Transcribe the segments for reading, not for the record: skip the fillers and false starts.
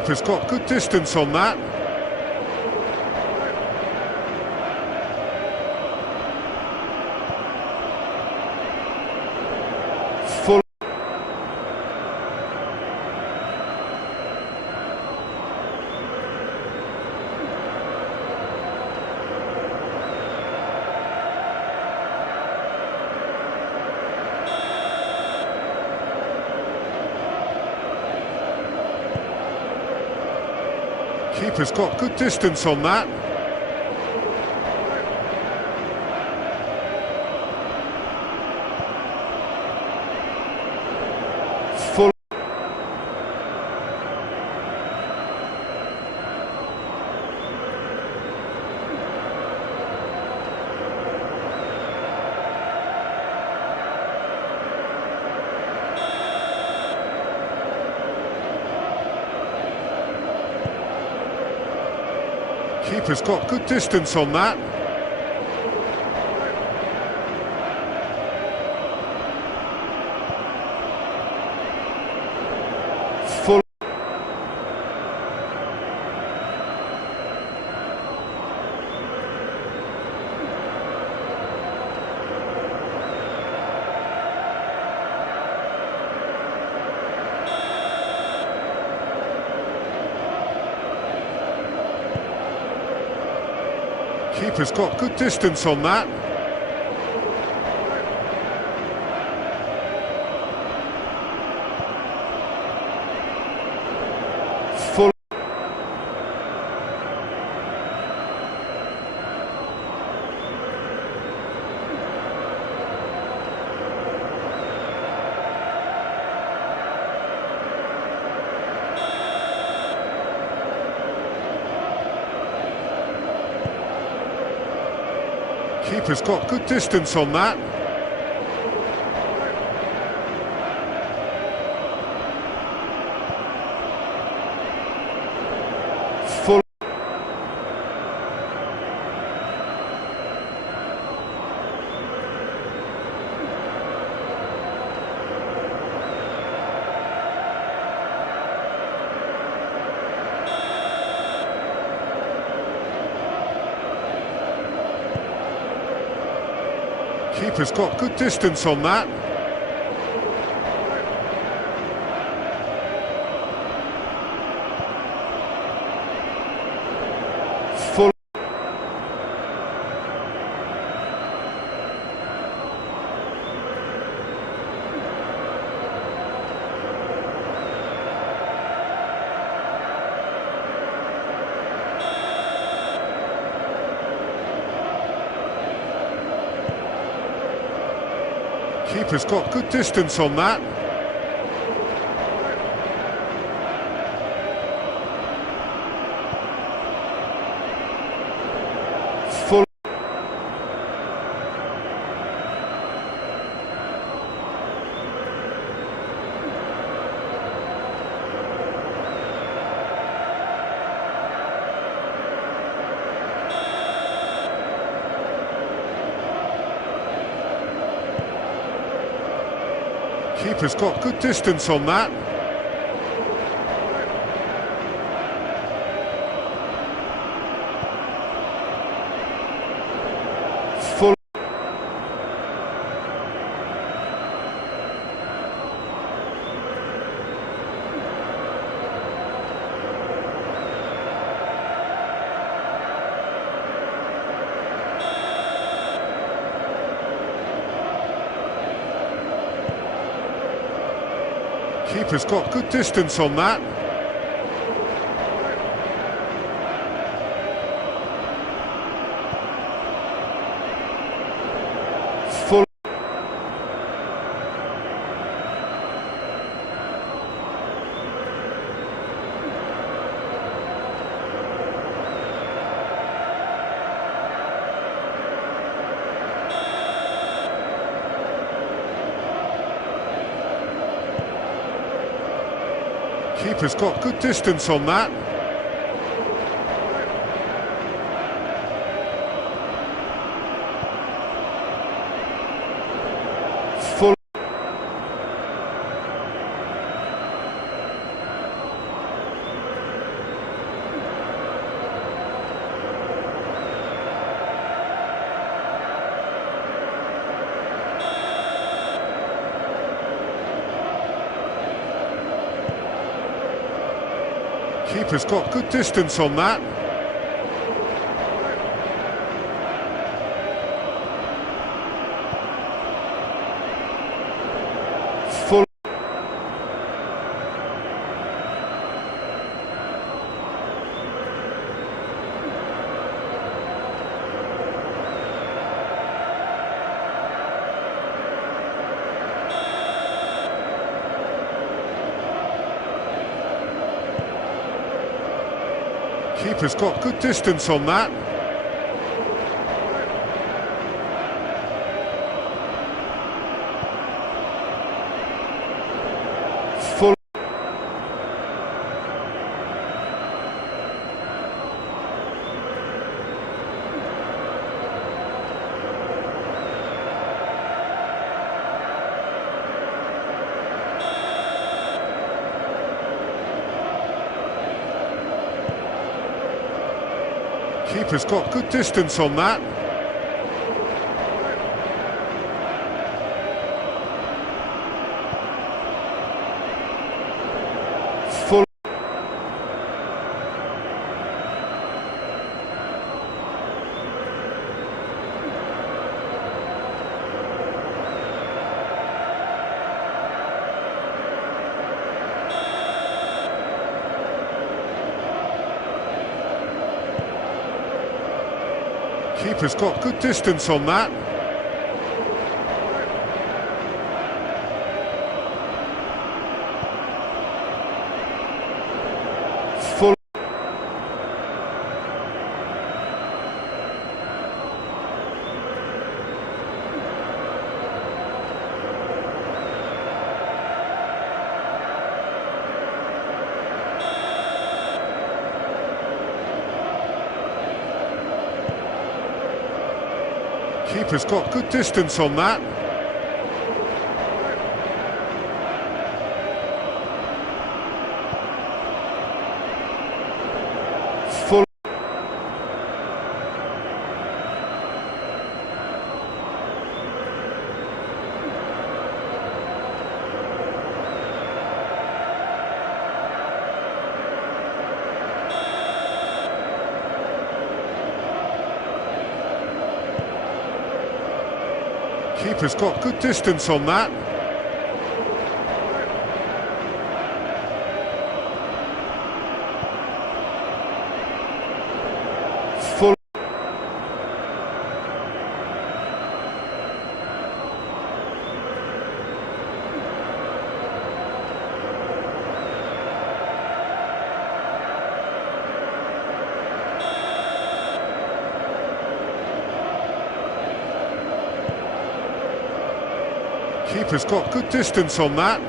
Keeper's got good distance on that. Full. Keeper's got good distance on that. Full. Keeper's got good distance on that. Full. Keeper's got good distance on that. Full. Keeper's got good distance on that. Full. Keeper's got good distance on that. Full. Keeper's got good distance on that. Full. Keeper's got good distance on that. Full. Keeper's got good distance on that. Full. Keeper's got good distance on that. Full. Keeper's got good distance on that. Full. Keeper's got good distance on that. Full. Keeper's got good distance on that. Full. Keeper's got good distance on that. Full. Keeper's got good distance on that. Full. Keeper's got good distance on that. Full. Keeper's got good distance on that.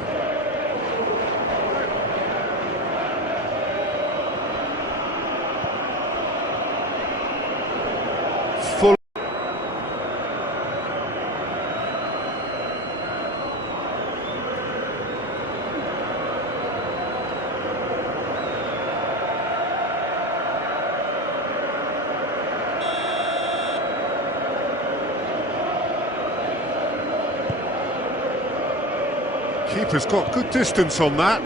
Full. Keeper's got good distance on that.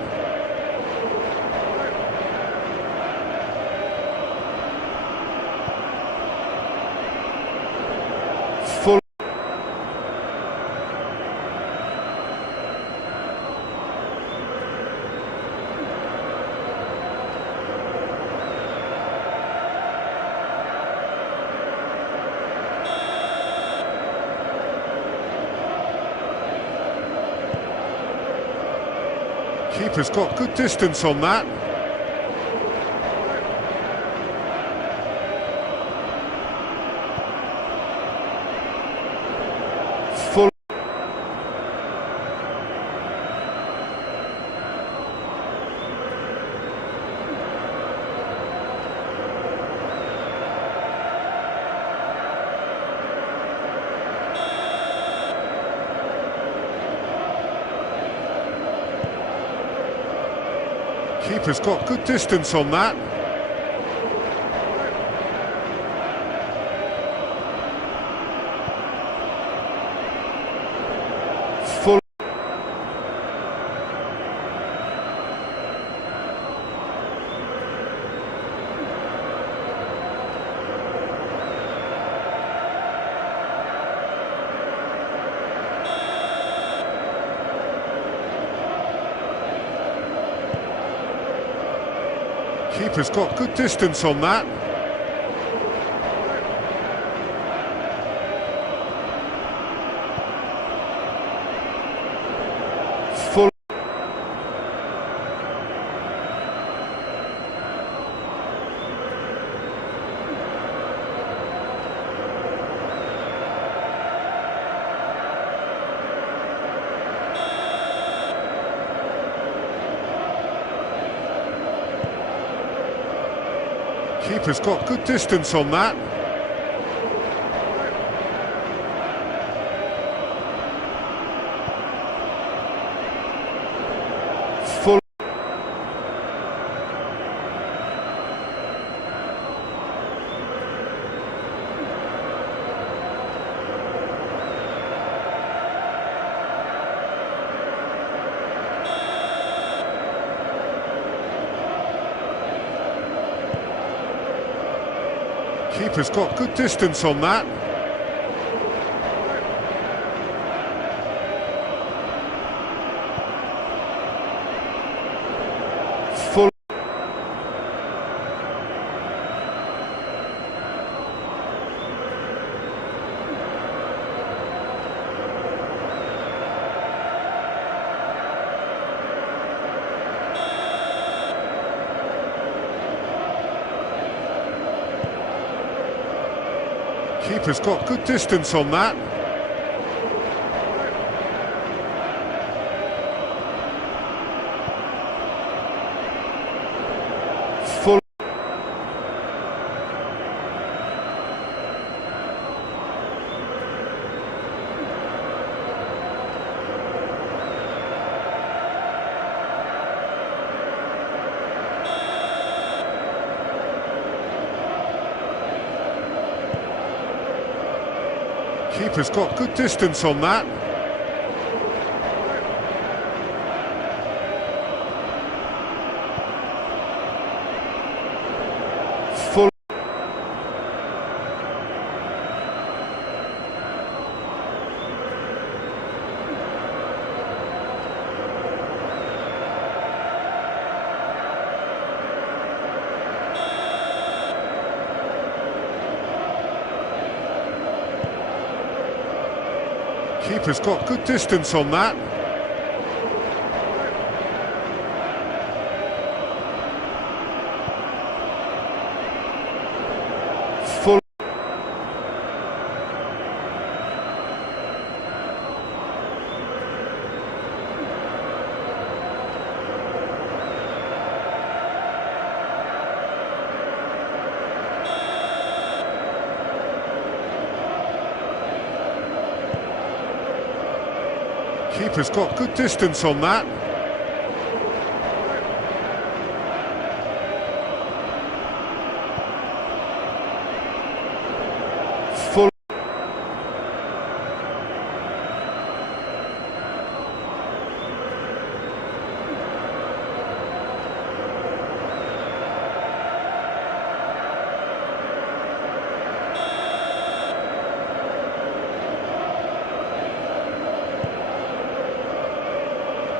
Full. Keeper's got good distance on that. Full. Keeper's got good distance on that. Full. Keeper's got good distance on that. Full. Keeper's got good distance on that. Full. Keeper's got good distance on that. Full. Keeper's got good distance on that. Full. Keeper's got good distance on that. Full. Keeper's got good distance on that. Full. Keeper's got good distance on that. Full.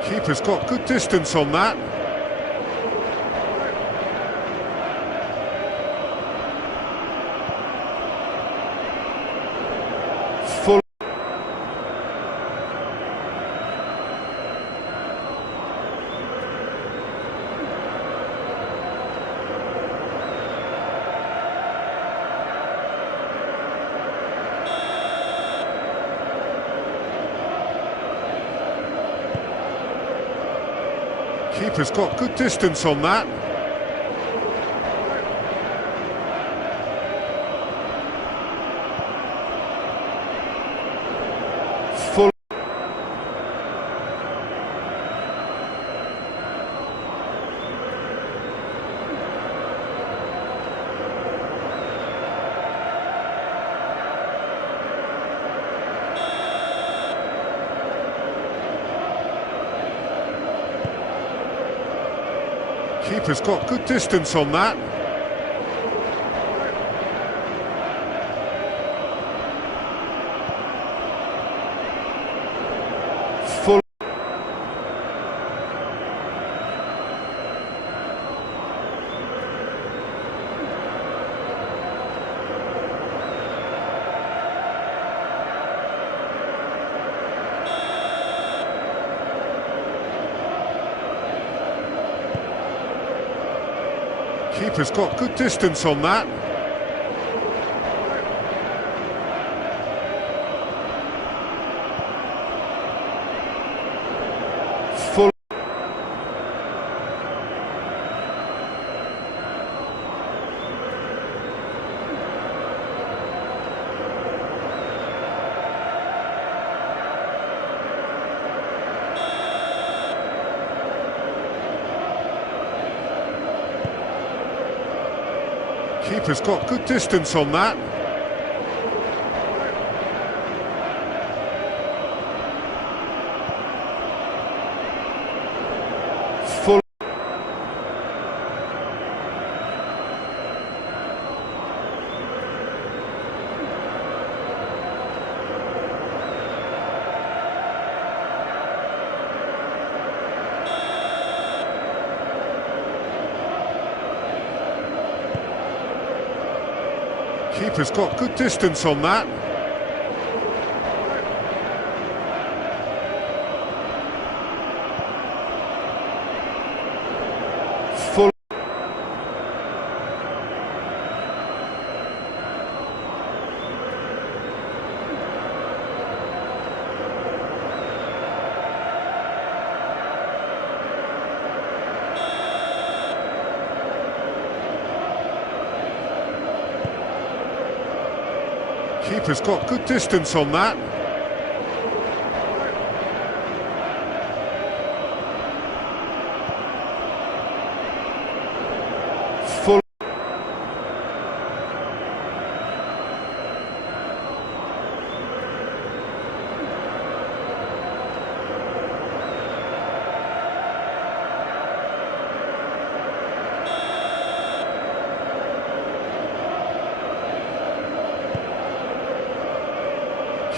Keeper's got good distance on that. Full. Keeper's got good distance on that. Full. Keeper's got good distance on that. Full. Keeper's got good distance on that. Full. Keeper's got good distance on that. Full. Keeper's got good distance on that. Full. Keeper's got good distance on that. Full.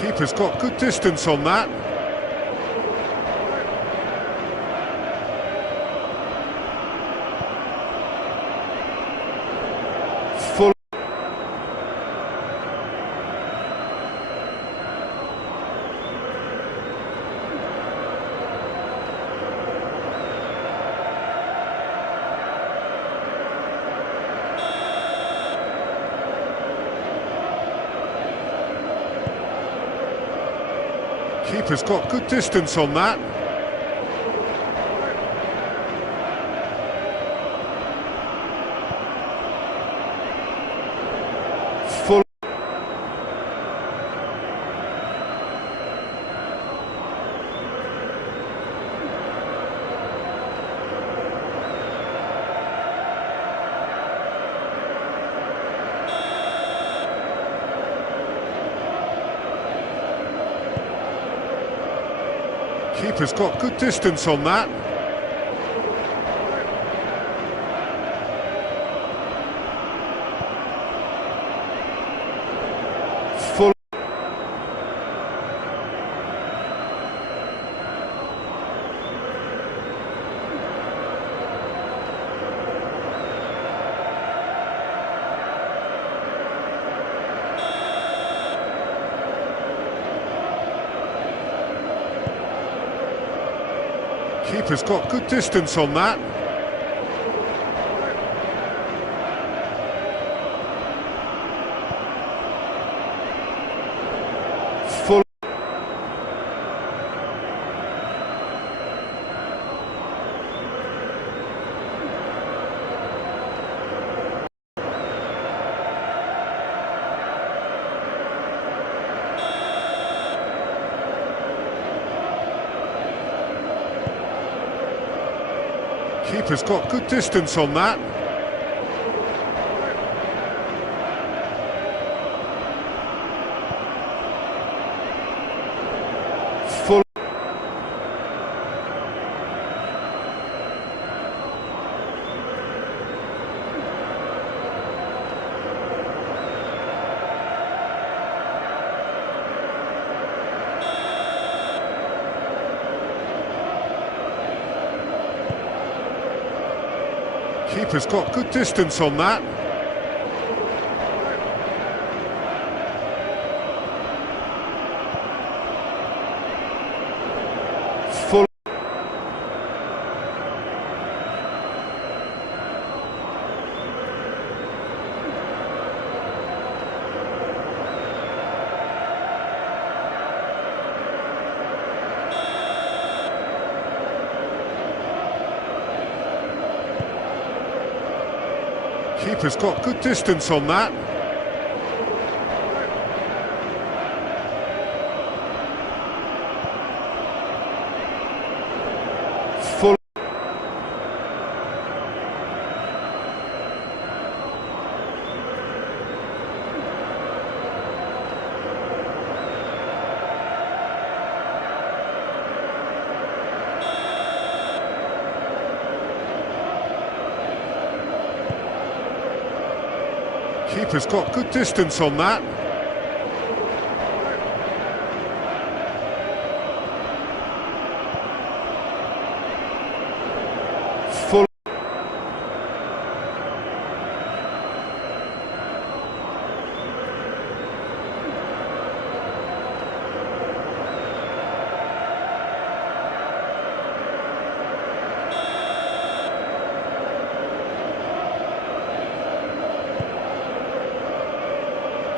Keeper's got good distance on that. Full. Keeper's got good distance on that. Full. Keeper's got good distance on that. Full. Keeper's got good distance on that. Full. Keeper's got good distance on that. Full. Keeper's got good distance on that. Full. Keeper's got good distance on that. Full. Keeper's got good distance on that. Full.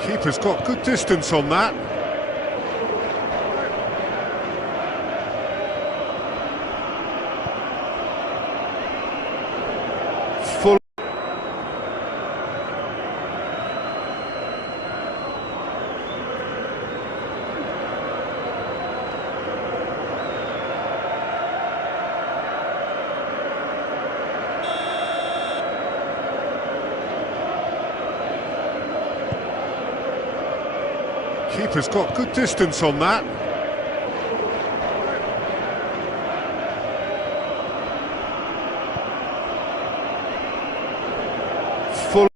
Keeper's got good distance on that. Full. Keeper's got good distance on that. Full.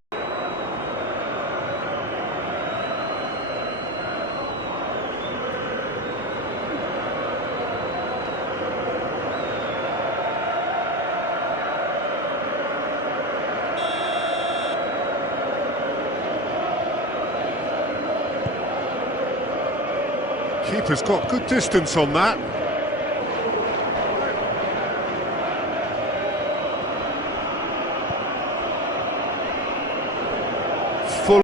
Keeper's got good distance on that. Full.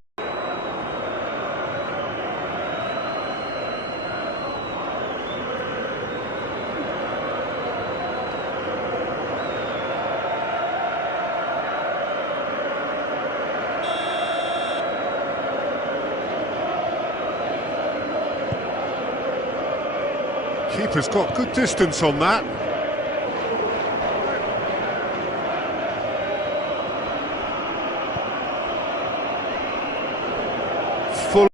Keeper's got good distance on that. Full.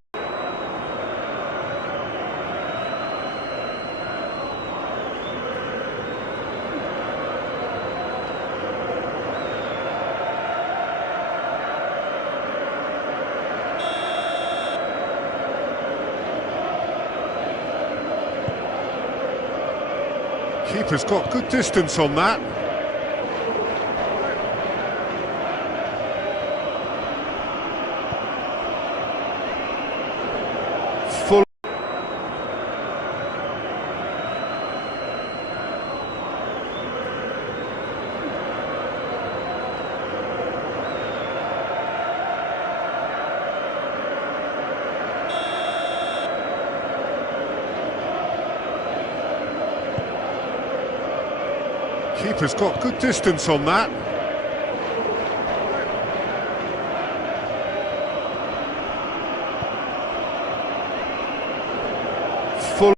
Keeper's got good distance on that. Full. Keeper's got good distance on that. Full.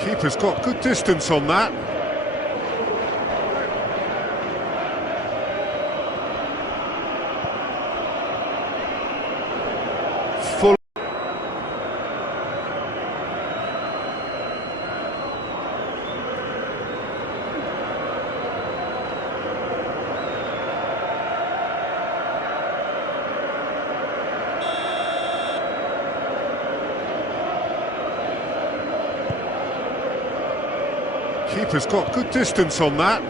Keeper's got good distance on that. Full. Keeper's got good distance on that.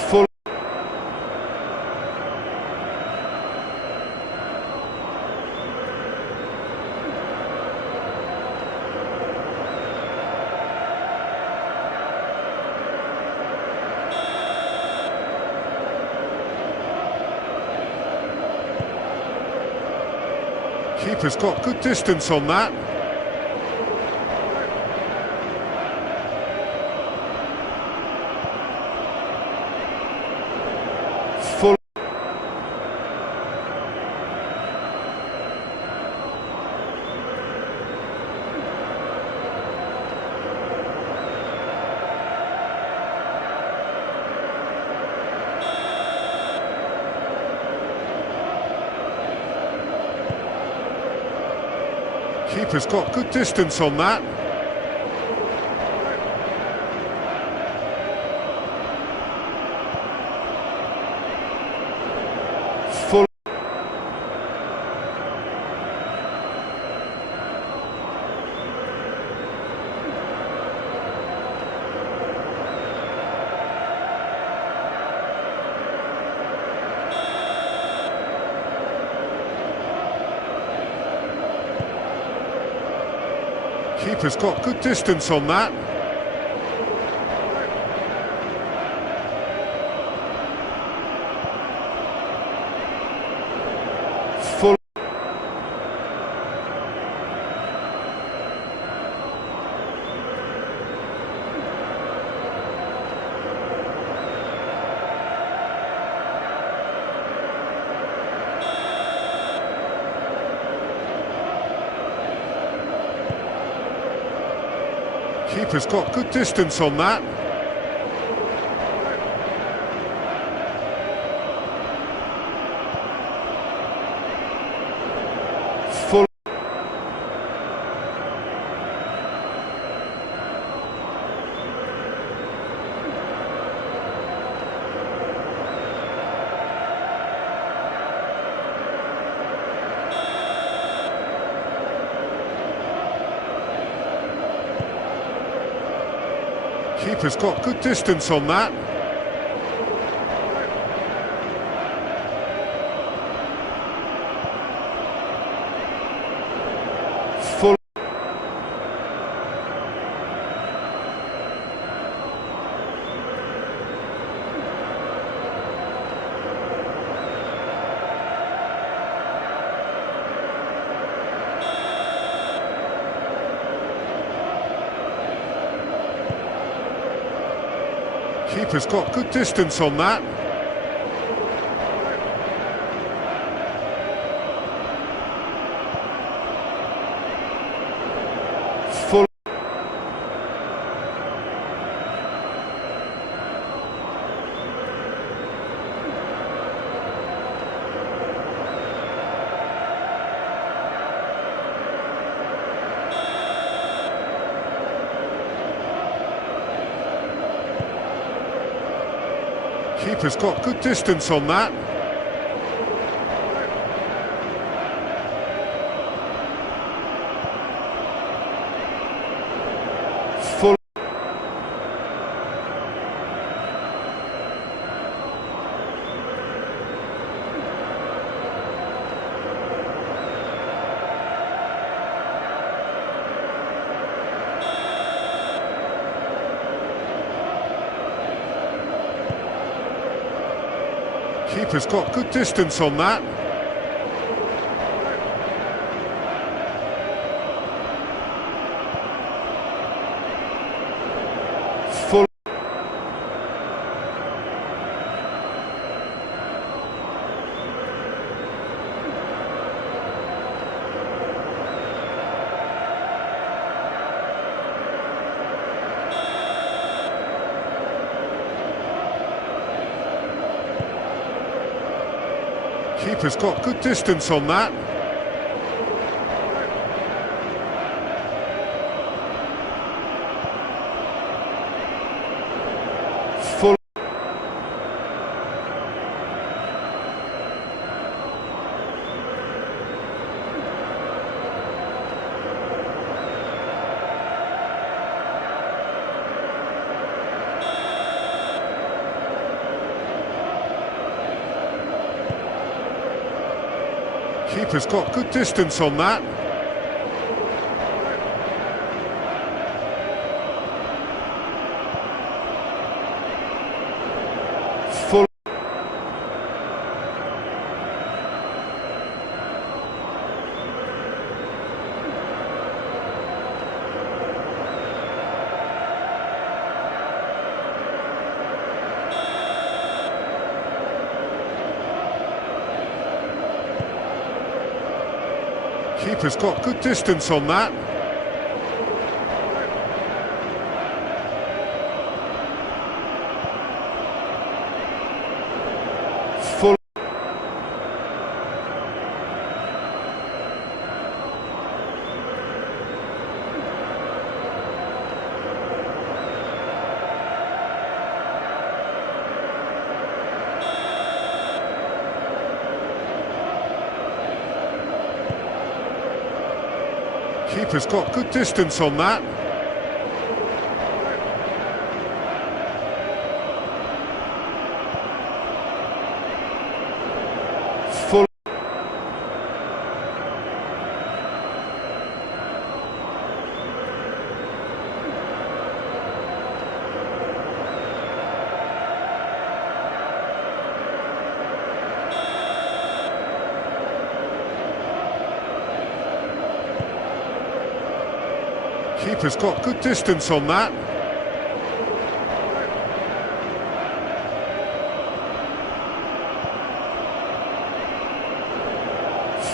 Full. Keeper's got good distance on that. Full. Keeper's got good distance on that. Full. Keeper's got good distance on that. Full. Keeper's got good distance on that. Full. Keeper's got good distance on that. Full. Keeper's got good distance on that. Full. Keeper's got good distance on that. Full. Keeper's got good distance on that. Full. Keeper's got good distance on that. Full. Keeper's got good distance on that. Full. Keeper's got good distance on that. Full. Keeper's got good distance on that. Full. Keeper's got good distance on that.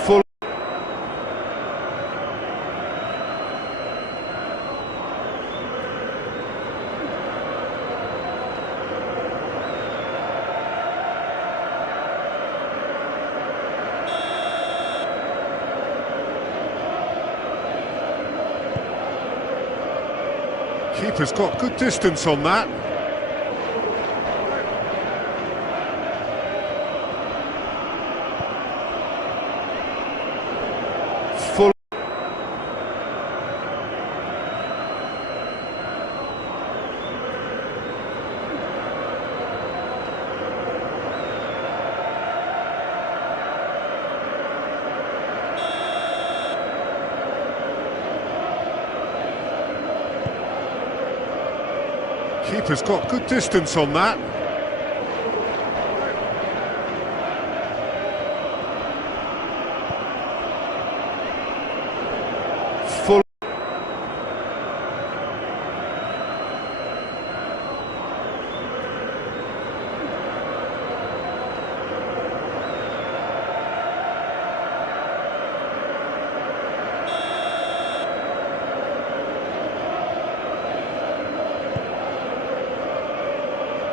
Full. Keeper's got good distance on that. Full. Keeper's got good distance on that. Full.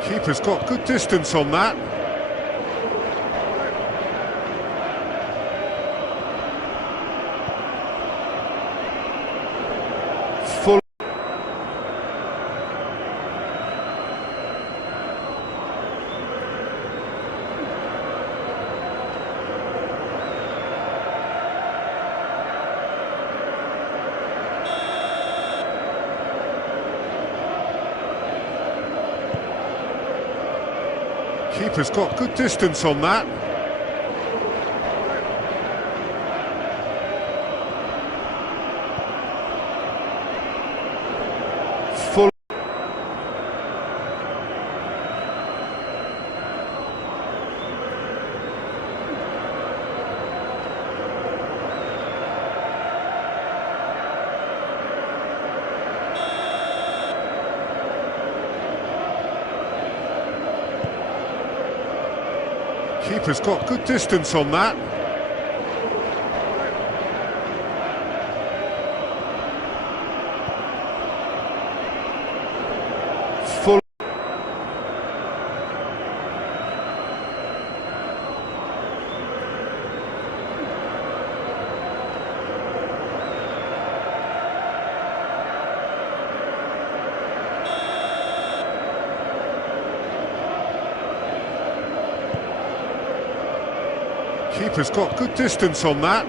Keeper's got good distance on that. Full. Keeper's got good distance on that. Full. Keeper's got good distance on that. Full. Keeper's got good distance on that.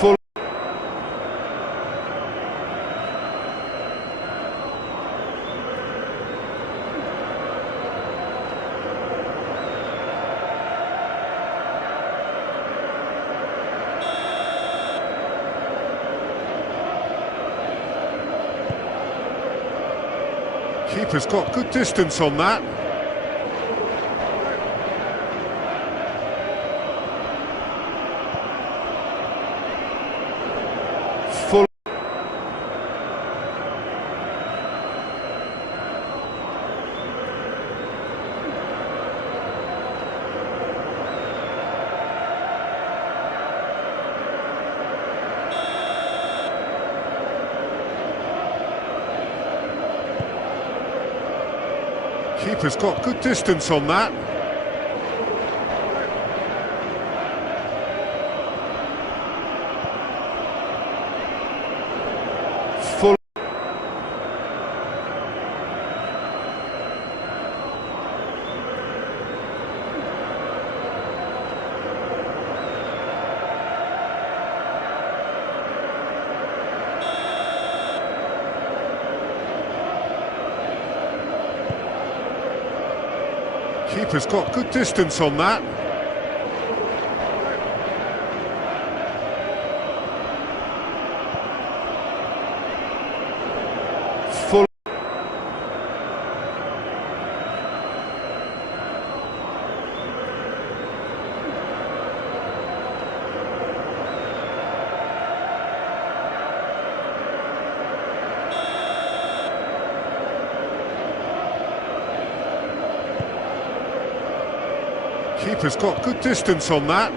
Full. Keeper's got good distance on that. Full. Keeper's got good distance on that. Full. Keeper's got good distance on that. Full. Keeper's got good distance on that.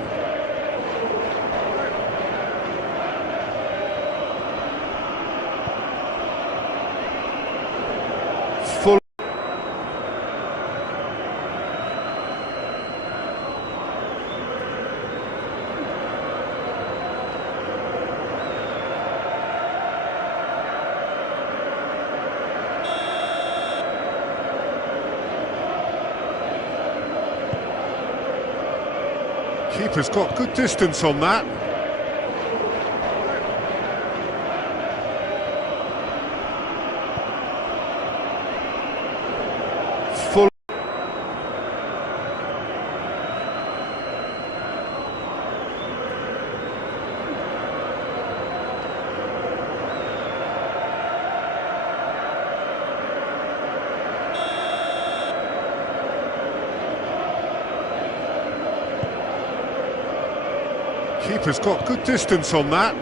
Full. Keeper's got good distance on that. Full. Keeper's got good distance on that.